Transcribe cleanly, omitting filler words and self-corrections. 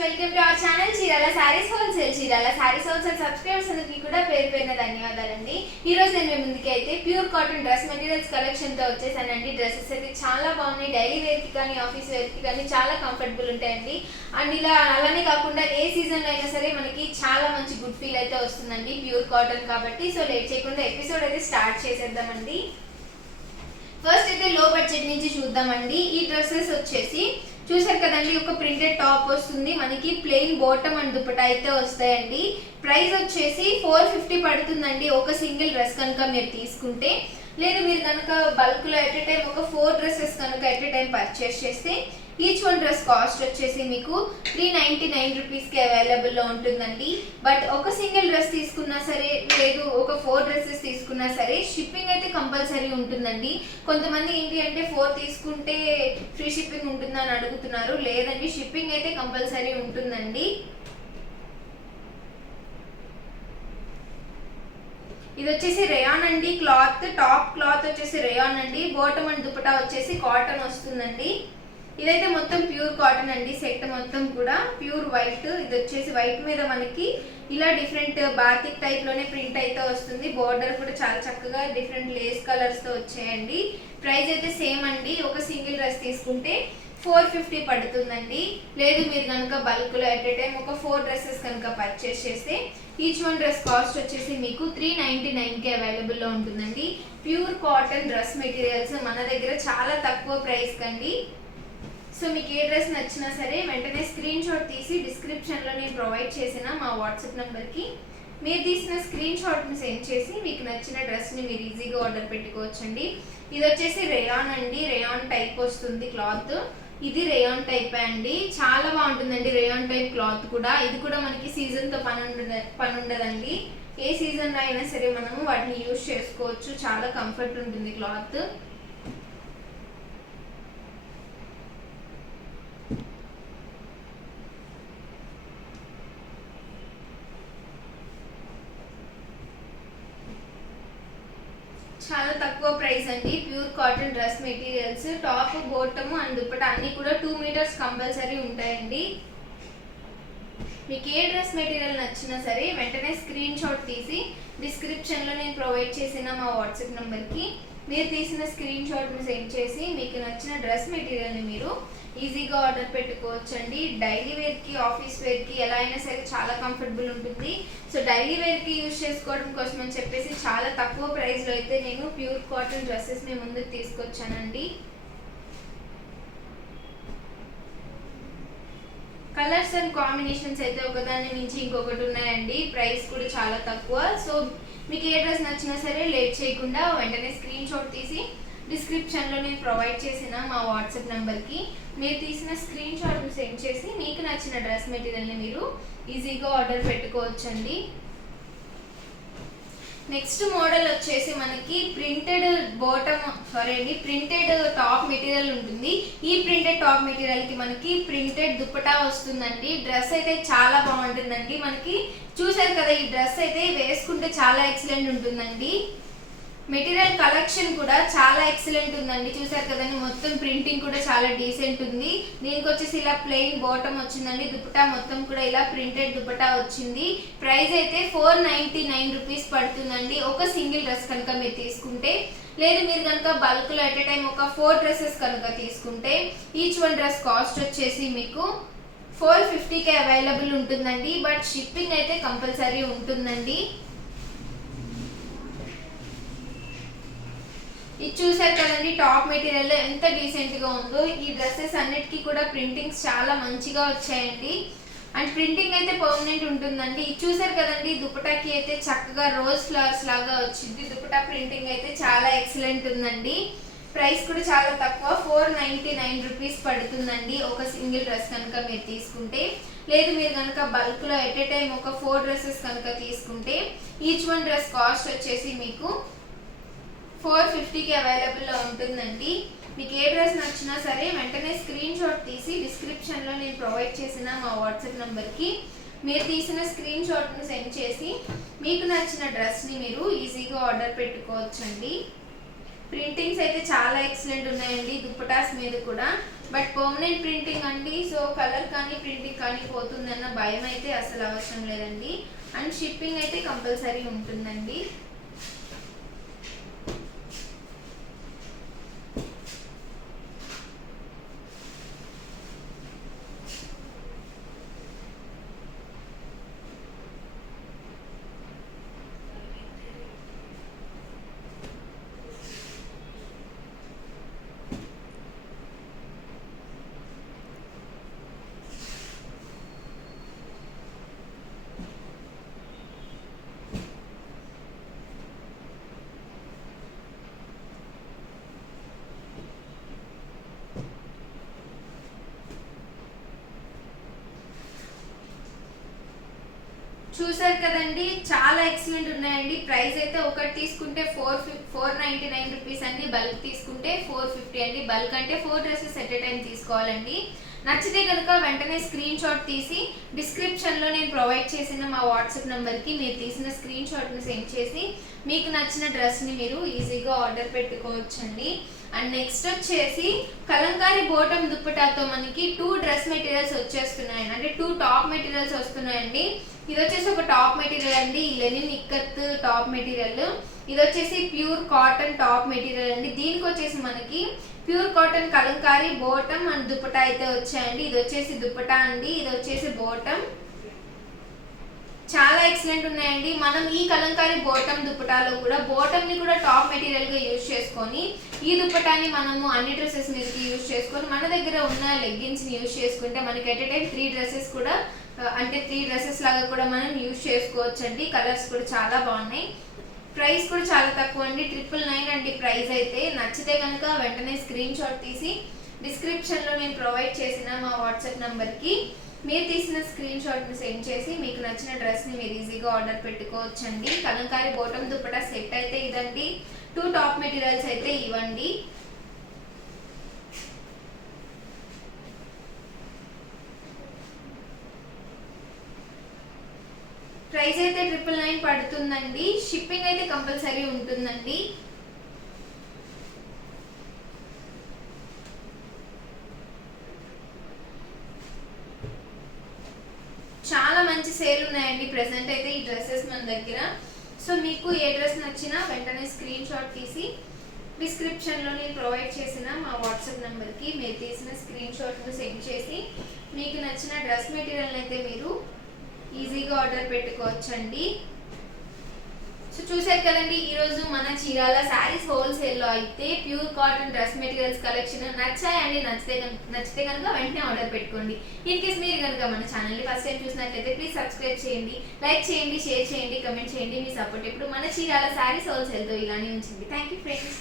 Welcome to our channel Chirala saris wholesale. Chirala saris wholesale subscribers అందరికీ కూడా పేరు పేరున ధన్యవాదాలండి. ఈ రోజు నేను మీ ముందుకి అయితే pure cotton dress materials collection తో వచ్చేసానండి. డ్రెస్సెస్ అయితే చాలా బాగున్నాయి. డైలీ వేర్ కి కానీ ఆఫీస్ వేర్ కి కానీ చాలా కంఫర్టబుల్ ఉంటాయండి. అండ్ ఇలా అలానే కాకుండా ఏ సీజన్ లో అయినా సరే మనకి చాలా మంచి గుడ్ ఫీల్ అయితే వస్తుందండి ప్యూర్ కాటన్ కాబట్టి. సో లేట్ చేయకుండా ఎపిసోడ్ అయితే స్టార్ట్ చేసేద్దామండి. ఫస్ట్ అయితే లో బడ్జెట్ నుంచి చూద్దామండి. ఈ డ్రెస్సెస్ వచ్చేసి చూసారు కదండి, ఒక ప్రింటెడ్ టాప్ వస్తుంది మనకి, ప్లెయిన్ బాటమ్ అండ్ దుపట్టా అయితే వస్తాయండి. ప్రైస్ వచ్చేసి 450 పడుతుందండి ఒక సింగిల్ డ్రెస్ కనుక మీరు తీసుకుంటే. లేదు మీరు కనుక బల్క్లో ఎట్ ఎ టైం ఒక 4 డ్రెస్సెస్ కనుక ఎట్ ఎ టైం పర్చేస్ చేస్తే ఈచ్ వన్ డ్రెస్ కాస్ట్ వచ్చేసి మీకు 399 రూపీస్కి అవైలబుల్లో ఉంటుందండి. బట్ ఒక సింగిల్ డ్రెస్ తీసుకున్నా సరే, లేదు ఒక 4 డ్రెస్సెస్ తీసుకున్నా సరే షిప్పింగ్ అయితే కంపల్సరీ ఉంటుందండి. కొంతమంది ఏంటి అంటే 4 తీసుకుంటే ఫ్రీ షిప్పింగ్ ఉంటుందా అని అడుగుతున్నారు. లేదండి, షిప్పింగ్ అయితే కంపల్సరీ ఉంటుందండి. ఇది వచ్చేసి రేయాన్ అండి. క్లాత్ టాప్ క్లాత్ వచ్చేసి రేయాన్ అండి. బాటమ్ అండ్ దుపట్టా వచ్చేసి కాటన్ వస్తుందండి. ఇదైతే మొత్తం ప్యూర్ కాటన్ అండి. సెట్ మొత్తం కూడా ప్యూర్ వైట్. ఇది వచ్చేసి వైట్ మీద మనకి ఇలా డిఫరెంట్ బాతిక్ టైప్ లోనే ప్రింట్ అయితే వస్తుంది. బోర్డర్ కూడా చాలా చక్కగా డిఫరెంట్ లేస్ కలర్స్ తో వచ్చాయండి. ప్రైస్ అయితే సేమ్ అండి. ఒక సింగిల్ డ్రెస్ తీసుకుంటే 450 పడుతుందండి. లేదు మీరు కనుక బల్క్ లో ఎట్ ఎ టైం ఒక 4 డ్రెస్సెస్ కనుక పర్చేస్ చేస్తే ఈచ్ వన్ డ్రెస్ కాస్ట్ వచ్చేసి మీకు 399కి అవైలబుల్లో ఉంటుందండి. ప్యూర్ కాటన్ డ్రెస్ మెటీరియల్స్ మన దగ్గర చాలా తక్కువ ప్రైస్ కండి. సో మీకు ఏ డ్రెస్ నచ్చినా సరే వెంటనే స్క్రీన్ షాట్ తీసి డిస్క్రిప్షన్లో నేను ప్రొవైడ్ చేసిన మా వాట్సాప్ నెంబర్కి మీరు తీసిన స్క్రీన్ షాట్ని సెండ్ చేసి మీకు నచ్చిన డ్రెస్ని మీరు ఈజీగా ఆర్డర్ పెట్టుకోవచ్చండి. ఇది వచ్చేసి రేయాన్ అండి. రేయాన్ టైప్ వస్తుంది క్లాత్. ఇది రేయాన్ టైప్ అండి. చాలా బాగుంటుందండి రేయాన్ టైప్ క్లాత్ కూడా. ఇది కూడా మనకి సీజన్తో పని ఉండదండి. ఏ సీజన్లో అయినా సరే మనము వాటిని యూజ్ చేసుకోవచ్చు. చాలా కంఫర్ట్ ఉంటుంది క్లాత్. చాలా తక్కువ ప్రైస్ అండి. Pure cotton dress materials top bottom and dupatta అన్ని కూడా 2 మీటర్స్ కంపల్సరీ ఉంటాయండి. మీకు ఏ డ్రెస్ మెటీరియల్ నచ్చినా సరే వెంటనే స్క్రీన్ షాట్ తీసి డిస్క్రిప్షన్లో నేను ప్రొవైడ్ చేసిన మా వాట్సాప్ నెంబర్కి మీరు తీసిన స్క్రీన్ షాట్ని సెండ్ చేసి మీకు నచ్చిన డ్రెస్ మెటీరియల్ని మీరు ఈజీగా ఆర్డర్ పెట్టుకోవచ్చండి. డైలీ వేర్కి ఆఫీస్ వేర్కి ఎలా అయినా సరే చాలా కంఫర్టబుల్ ఉంటుంది. సో డైలీ వేర్కి యూజ్ చేసుకోవడం కోసం అని చెప్పేసి చాలా తక్కువ ప్రైస్లో అయితే నేను ప్యూర్ కాటన్ డ్రెస్సెస్ని ముందుకు తీసుకొచ్చానండి. కలర్స్ అండ్ కాంబినేషన్స్ అయితే ఒకదాన్ని మించి ఇంకొకటి ఉన్నాయండి. ప్రైస్ కూడా చాలా తక్కువ. సో మీకు ఏ డ్రెస్ నచ్చినా సరే లేట్ చేయకుండా వెంటనే స్క్రీన్ షాట్ తీసి డిస్క్రిప్షన్లో నేను ప్రొవైడ్ చేసిన మా వాట్సాప్ నెంబర్కి మీరు తీసిన స్క్రీన్ షాట్ని సెండ్ చేసి మీకు నచ్చిన డ్రెస్ మెటీరియల్ని మీరు ఈజీగా ఆర్డర్ పెట్టుకోవచ్చండి. నెక్స్ట్ మోడల్ వచ్చేసి మనకి ప్రింటెడ్ ప్రింటెడ్ టాప్ మెటీరియల్ ఉంటుంది. ఈ ప్రింటెడ్ టాప్ మెటీరియల్కి మనకి ప్రింటెడ్ దుపట్టా వస్తుందండి. డ్రెస్ అయితే చాలా బాగుంటుందండి. మనకి చూసారు కదా, ఈ డ్రెస్ అయితే వేసుకుంటే చాలా ఎక్సలెంట్ ఉంటుందండి. మెటీరియల్ కలెక్షన్ కూడా చాలా ఎక్సలెంట్ ఉందండి. చూసారు కదండి, మొత్తం ప్రింటింగ్ కూడా చాలా డీసెంట్ ఉంది. దీనికి వచ్చేసి ఇలా ప్లెయిన్ బాటమ్ వచ్చిందండి. దుపట్టా మొత్తం కూడా ఇలా ప్రింటెడ్ దుపట్టా వచ్చింది. ప్రైస్ అయితే 499 రూపీస్ పడుతుందండి ఒక సింగిల్ డ్రెస్ కనుక మీరు తీసుకుంటే. లేదు మీరు కనుక బల్క్లో ఎట్ ఎ టైం ఒక 4 డ్రెస్సెస్ కనుక తీసుకుంటే ఈచ్ వన్ డ్రెస్ కాస్ట్ వచ్చేసి మీకు 450కి అవైలబుల్ ఉంటుందండి. బట్ షిప్పింగ్ అయితే కంపల్సరీ ఉంటుందండి. ఇది చూసారు కదండి, టాప్ మెటీరియల్ ఎంత డీసెంట్గా ఉందో. ఈ డ్రెస్సెస్ అన్నిటికీ కూడా ప్రింటింగ్స్ చాలా మంచిగా వచ్చాయండి. అండ్ ప్రింటింగ్ అయితే పర్మనెంట్ ఉంటుందండి. ఇది చూసారు కదండి, దుపటాకి అయితే చక్కగా రోజ్ ఫ్లవర్స్ లాగా వచ్చింది. దుపటా ప్రింటింగ్ అయితే చాలా ఎక్సలెంట్ ఉందండి. ప్రైస్ కూడా చాలా తక్కువ, 499 రూపీస్ పడుతుందండి ఒక సింగిల్ డ్రెస్ కనుక మీరు తీసుకుంటే. లేదు మీరు కనుక బల్క్లో ఎట్ ఎ టైం ఒక 4 డ్రెస్సెస్ కనుక తీసుకుంటే ఈచ్ వన్ డ్రెస్ కాస్ట్ వచ్చేసి మీకు 450కి అవైలబుల్లో ఉంటుందండి. మీకు ఏ డ్రెస్ నచ్చినా సరే వెంటనే స్క్రీన్ షాట్ తీసి డిస్క్రిప్షన్లో నేను ప్రొవైడ్ చేసిన మా వాట్సాప్ నెంబర్కి మీరు తీసిన స్క్రీన్ షాట్ని సెండ్ చేసి మీకు నచ్చిన డ్రెస్ని మీరు ఈజీగా ఆర్డర్ పెట్టుకోవచ్చండి. ప్రింటింగ్స్ అయితే చాలా ఎక్సలెంట్ ఉన్నాయండి దుపటాస్ మీద కూడా. బట్ పర్మనెంట్ ప్రింటింగ్ అండి. సో కలర్ కానీ ప్రింటింగ్ కానీ పోతుందన్న భయం అయితే అసలు అవసరం లేదండి. అండ్ షిప్పింగ్ అయితే కంపల్సరీ ఉంటుందండి. చూసారు కదండి, చాలా ఎక్సలెంట్ ఉన్నాయండి. ప్రైస్ అయితే ఒకటి తీసుకుంటే 499 రూపీస్ అండి, బల్క్ తీసుకుంటే 450 అండి. బల్క్ అంటే 4 డ్రెస్సెస్ ఎట్ ఎ టైం తీసుకోవాలండి. నచ్చితే కనుక వెంటనే స్క్రీన్ షాట్ తీసి డిస్క్రిప్షన్లో నేను ప్రొవైడ్ చేసిన మా వాట్సాప్ నెంబర్కి మీరు తీసిన స్క్రీన్ షాట్ని సెండ్ చేసి మీకు నచ్చిన డ్రెస్ని మీరు ఈజీగా ఆర్డర్ పెట్టుకోవచ్చండి. అండ్ నెక్స్ట్ వచ్చేసి కలంకారీ బోటం దుప్పటాతో మనకి 2 డ్రెస్ మెటీరియల్స్ వచ్చేస్తున్నాయి, అంటే 2 టాప్ మెటీరియల్స్ వస్తున్నాయండి. ఇది వచ్చేసి ఒక టాప్ మెటీరియల్ అండి, లెనిన్ ఇక్కత్ టాప్ మెటీరియల్. ఇది వచ్చేసి ప్యూర్ కాటన్ టాప్ మెటీరియల్ అండి. దీనికి వచ్చేసి మనకి pure cotton Kalamkari bottom and dupatta అయితే వచ్చాయండి. ఇది వచ్చేసి దుప్పటా అండి, ఇది వచ్చేసి బోటం. చాలా ఎక్సలెంట్ ఉన్నాయండి. మనం ఈ కలంకారీ బోటం దుప్పటాలో కూడా బోటం ని కూడా టాప్ మెటీరియల్ గా యూజ్ చేసుకొని ఈ దుప్పటాన్ని మనము అన్ని డ్రెస్సెస్ మీదకి యూజ్ చేసుకొని మన దగ్గర ఉన్న లెగ్గిన్స్ ని యూజ్ చేసుకుంటే మనకి ఎట్ ఎ టైం 3 డ్రెస్సెస్ కూడా, అంటే 3 డ్రెస్సెస్ లాగా కూడా మనం యూజ్ చేసుకోవచ్చు అండి. కలర్స్ కూడా చాలా బాగున్నాయి. ప్రైస్ కూడా చాలా తక్కువ అండి, 999 అండి ప్రైస్ అయితే. నచ్చితే కనుక వెంటనే స్క్రీన్ షాట్ తీసి డిస్క్రిప్షన్లో నేను ప్రొవైడ్ చేసిన మా వాట్సాప్ నెంబర్కి మీరు తీసిన స్క్రీన్ షాట్ని సెండ్ చేసి మీకు నచ్చిన డ్రెస్ని మీరు ఈజీగా ఆర్డర్ పెట్టుకోవచ్చండి. కలంకారీ బోటం దుప్పటా సెట్ అయితే ఇదండి. 2 టాప్ మెటీరియల్స్ అయితే ఇవ్వండి. ప్రైస్ అయితే 999 పడుతుందండి. షిప్పింగ్ అయితే కంపల్సరీ ఉంటుందండి. చాలా మంచి సేల్ ఉన్నాయండి ప్రెసెంట్ అయితే ఈ డ్రెస్సెస్ మన దగ్గర. సో మీకు ఏ డ్రెస్ నచ్చినా వెంటనే స్క్రీన్ షాట్ తీసి డిస్క్రిప్షన్లో నేను ప్రొవైడ్ చేసిన మా వాట్సాప్ నెంబర్కి మీరు తీసిన స్క్రీన్ షాట్ను సెండ్ చేసి మీకు నచ్చిన డ్రెస్ మెటీరియల్ అయితే మీరు ఈజీగా ఆర్డర్ పెట్టుకోవచ్చండి. సో చూసారు కదండి, ఈరోజు మన చీరాల శారీస్ హోల్సేల్లో అయితే pure cotton dress materials collection నచ్చాయండి. నచ్చితే కనుక వెంటనే ఆర్డర్ పెట్టుకోండి. ఇన్ కేస్ మీరు కనుక మన ఛానల్ని ఫస్ట్ టైం చూసినట్లయితే ప్లీజ్ సబ్స్క్రైబ్ చేయండి, లైక్ చేయండి, షేర్ చేయండి, కమెంట్ చేయండి. మీ సపోర్ట్ ఇప్పుడు మన చీరాల శారీస్ హోల్సేల్తో ఇలానే ఉంచింది. Thank you friends.